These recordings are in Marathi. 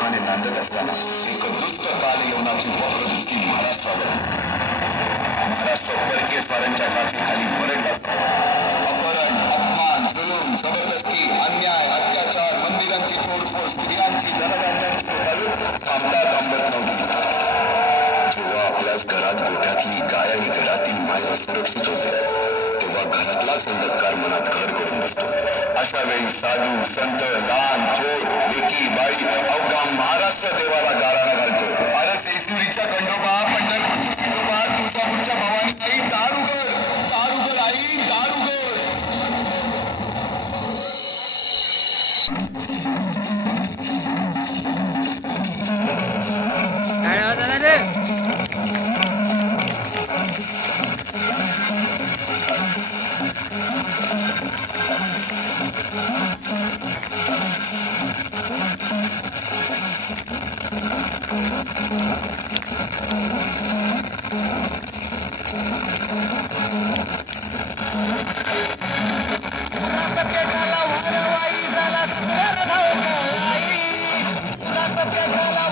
महाराष्ट्राचा नांदत असताना एक दुष्ट काल येवनाची वक्र दृष्टी महाराष्ट्रावर. महाराष्ट्र परकीय स्वारांच्या टाकीखाली मरडला अपहरण अपमान जुलूम जबरदस्ती अन्याय अत्याचार मंदिरांची तोडफोड स्त्रियांची जनगणना थांबता थांबत नव्हती. जेव्हा आपल्याच घरात गोठ्यातली गाय आणि घरातील माय असुरक्षित होते. विचार मनात घर करून बसतो अशा वेळी साधू संत दान चोर लेकी बाई अवघा महाराष्ट्र देवाला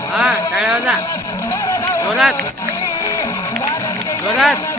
हा काय वाजा जोरात. जोरात.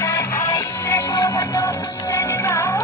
在爱里面说话都不是技巧。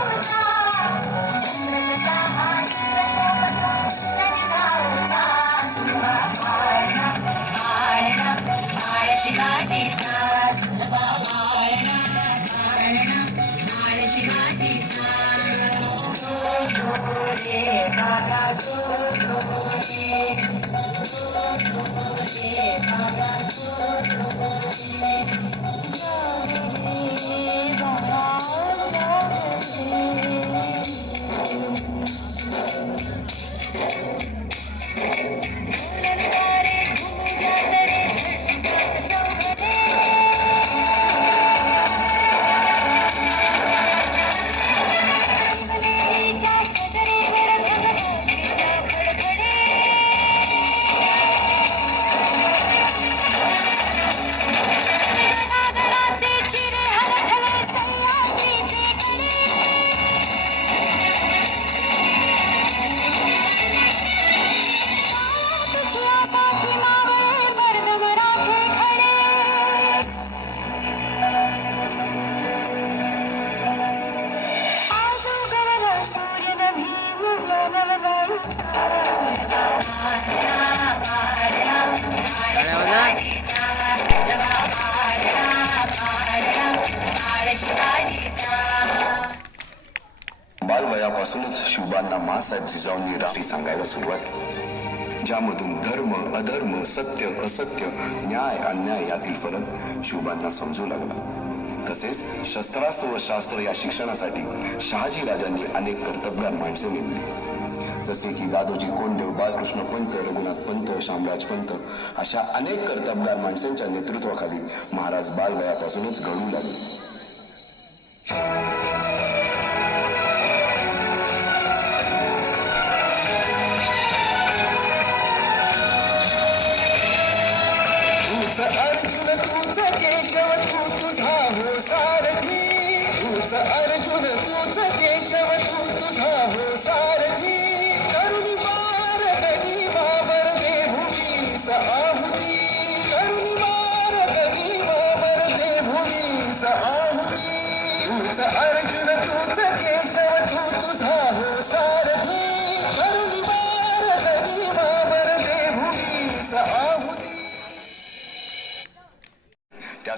बालवयापासूनच शिवबांना मासाहेब जिजाऊंनी रात्री सांगायला सुरुवात ज्यामधून धर्म अधर्म सत्य असत्य न्याय अन्याय यातील फरक शिवबांना समजू लागला तसेच शस्त्रास्त्र व शास्त्र या शिक्षणासाठी शहाजी राजांनी अनेक कर्तबगार माणसे नेमली जसे की दादोजी कोंडदेव बालकृष्ण पंत रघुनाथ पंत शामराज पंत अशा अनेक कर्तबगार माणसांच्या नेतृत्वाखाली महाराज बालवयापासूनच घडू लागले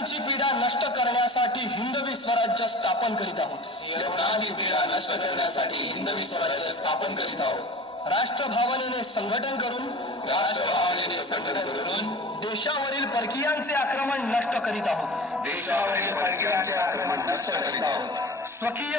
यवनांची पीडा नष्ट करण्यासाठी हिंदवी स्वराज्य स्थापन करीत आहोत. यवनांची पीडा नष्ट करण्यासाठी हिंदवी स्वराज्य स्थापन करीत आहोत. राष्ट्रभावनेने संघटन करून राष्ट्रभावनेने संघटन करून देशावरील परकीयांचे आक्रमण नष्ट करीत आहोत. देशावरील परकीयांचे आक्रमण नष्ट करीत आहोत. स्वकीय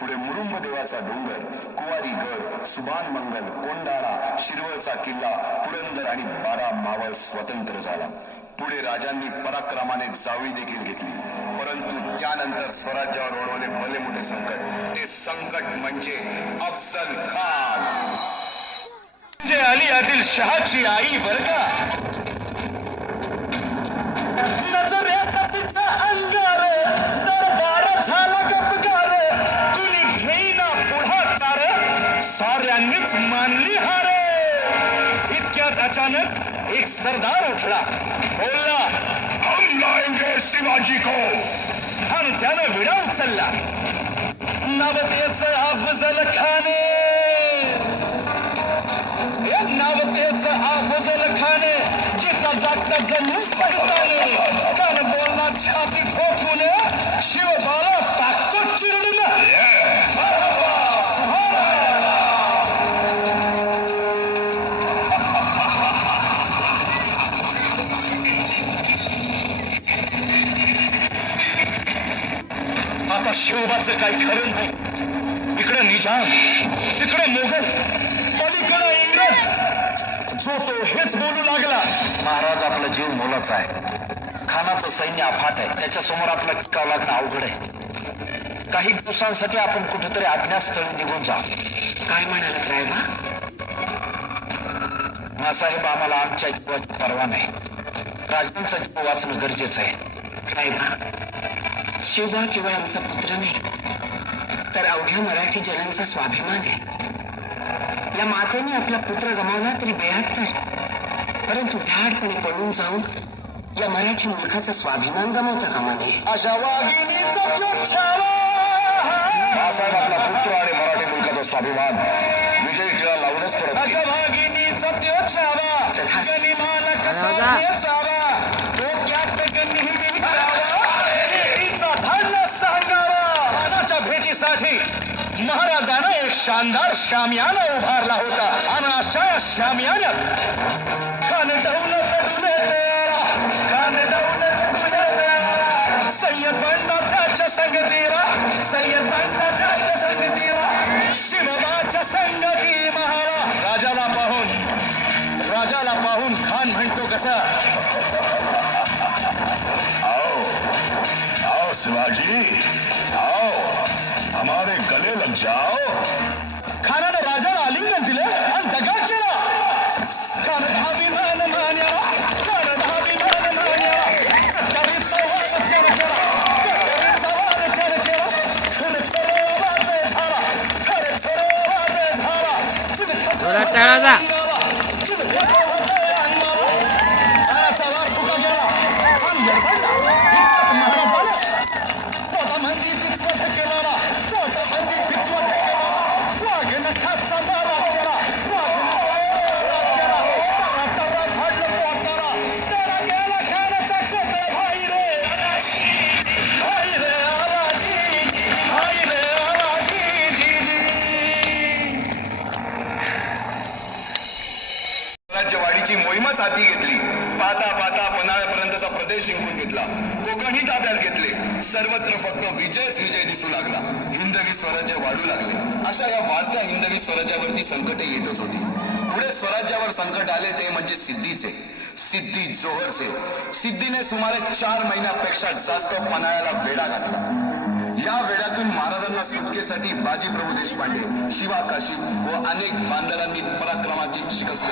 पुढे मुरुंब देवाचा डोंगर कुवारी गड सुभान मंगल कोंडाळा शिरवळचा किल्ला पुरंदर आणि बारा मावळ स्वतंत्र झाला. पुढे राजांनी पराक्रमाने जावळी देखील घेतली. परंतु त्यानंतर स्वराज्यावर ओढवले भले मोठे संकट. ते संकट म्हणजे अफजल खान. म्हणजे अली आदिल शहाची आई बर का? अचानक एक सरदार उठला. बोलला हम लाएंगे शिवाजी को. आणि त्यानं विडा उचलला. नवतेच अफजल खाने. नावतेच अफजल खाने. जिथं जागत जणू सैताने कारण बोलला छाती ठोकून शिवबाला शिवबाचं काही खरं नाही. इकडे निजाम तिकडे मोगल पलीकडे इंग्रज. जो तो हेच बोलू लागला. महाराज आपला जीव मोलाचा आहे. खानाचं सैन्य अफाट आहे. त्याच्यासमोर आपला टिकाव लागणं अवघड आहे. काही दिवसांसाठी आपण कुठेतरी अज्ञातस्थळी निघून जा. काय म्हणालात रायबा? मासाहेब आम्हाला आमच्या जीवाची परवा नाही. राजांचा जीव वाचणं गरजेचं आहे. रायबा शिवबा केवळ आमचा पुत्र नाही. तर अवघ्या मराठी जनांचा स्वाभिमान आहे. या मातेने आपला पुत्र गमावला तरी बेहत्तर परंतु भ्याडपणे पळून जाऊन या मराठी मुलखाचा स्वाभिमान गमावता कामा नये. अशा बाळासाहेब आपला पुत्र आणि मराठी मुलकाचा स्वाभिमान विजय टिळा लावूनच तथास्तु. बंडा त्याच्या संगतीला शिवबाच्या संगती महाला राजाला पाहून राजाला पाहून खान म्हणतो कसा? आओ आओ शिवाजी, आओ. हमारे गले लग जाओ। संकटे येतच होती. पुढे स्वराज्यावर संकट आले ते म्हणजे सिद्धीचे. सिद्धी जोहरचे. सिद्धीने सुमारे चार महिन्यापेक्षा जास्त पन्हाळ्याला वेढा घातला. या वेढ्यातून महाराजांना सुटकेसाठी बाजीप्रभू देशपांडे शिवा काशी व अनेक बांधवांनी पराक्रमाची शिकस्त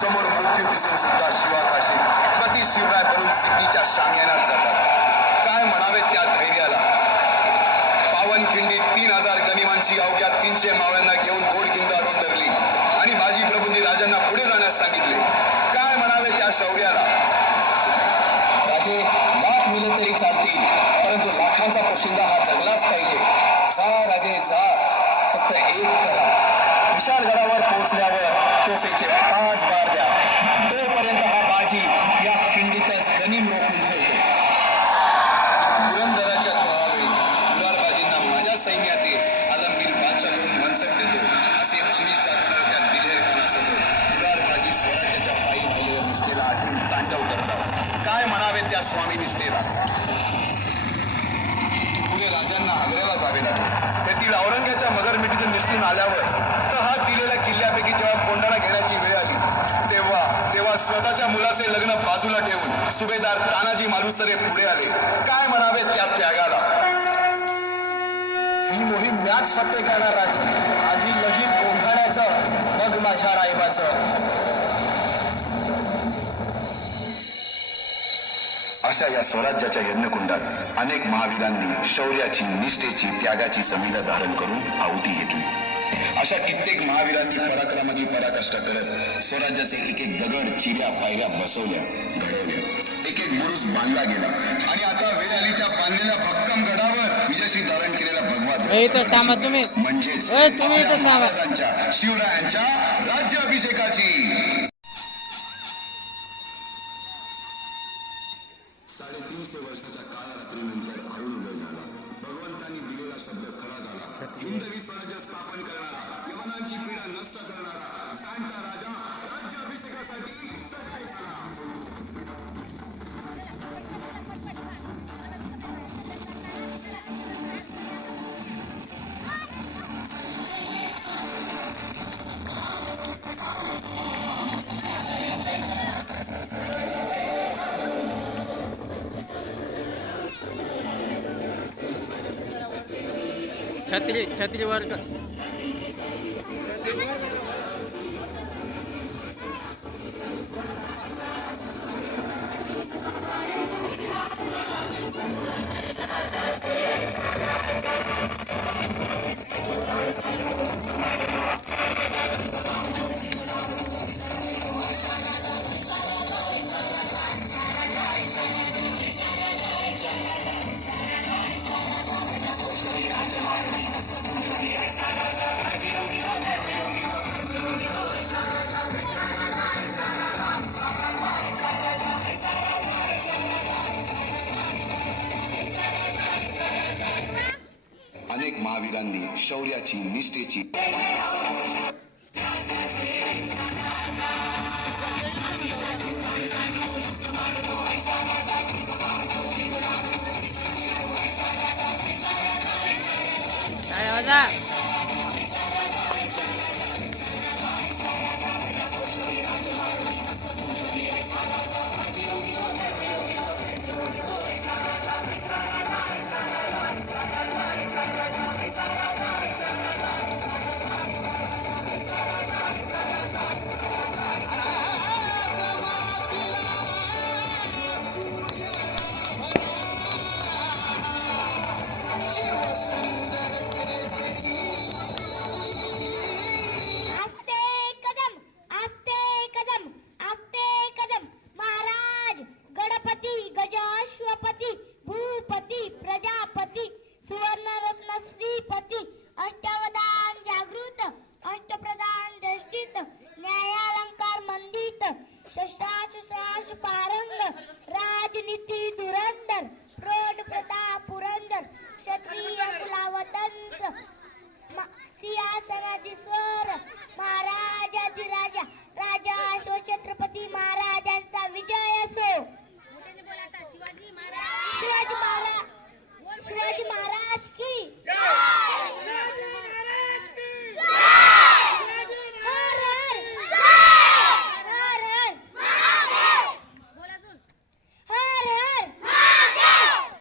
समोर मृत्यू दिसून सुद्धा शिवा काशी प्रति शिवराय बनून सिद्धीच्या शांगण्यात जातात. काय म्हणावे त्या धैर्य खिंडीत तीन हजार गनिमांची अवघ्या तीनशे मावळ्यांना घेऊन गोडखिंड आणून धरली आणि बाजी प्रभूंनी राजांना पुढे जाण्यास सांगितले. काय म्हणावे त्या शौर्याला? राजे लाख मिले तरी चालतील परंतु लाखांचा पोशिंदा हा जगलाच पाहिजे. जा राजे जा. फक्त एक करा. विशालगडावर पोहोचल्यावर तोफेचे म्हणावे स्वामी निष्ठेला पुढे राजांना आग्र्याला जावे लागले. तेथील औरंग्याच्या मगरमिठीतून निष्ठून आल्यावर तहात दिलेल्या किल्ल्यापैकी जेव्हा कोंडाला घेण्याची वेळ आली तेव्हा तेव्हा स्वतःच्या मुलाचे लग्न बाजूला ठेवून सुभेदार तानाजी मालुसरे पुढे आले. काय म्हणावे त्या त्यागाला? ही मोहीम म्याच सत्य करणार राजे. आधी लगीन कोंढाण्याचं मग माझ्या रायबाचं अशा या स्वराज्याच्या यज्ञकुंडात अनेक महावीरांनी शौर्याची निष्ठेची त्यागाची संविधा धारण करून आहुती घेतली. अशा कित्येक महावीरांनी पराक्रमाची पराकाष्ठा करत स्वराज्याचे एक एक दगड चिऱ्या पायऱ्या बसवल्या घडवल्या. एक एक बुरुज बांधला गेला. आणि आता वेळ आली त्या बांधलेल्या भक्कम गडावर विजयश्री धारण केलेला भगवा ए, इथं थांबा तुम्ही. म्हणजेच शिवरायांच्या राज्याभिषेकाची. छत्री छत्री वर्ग. शौर्याची निष्ठेची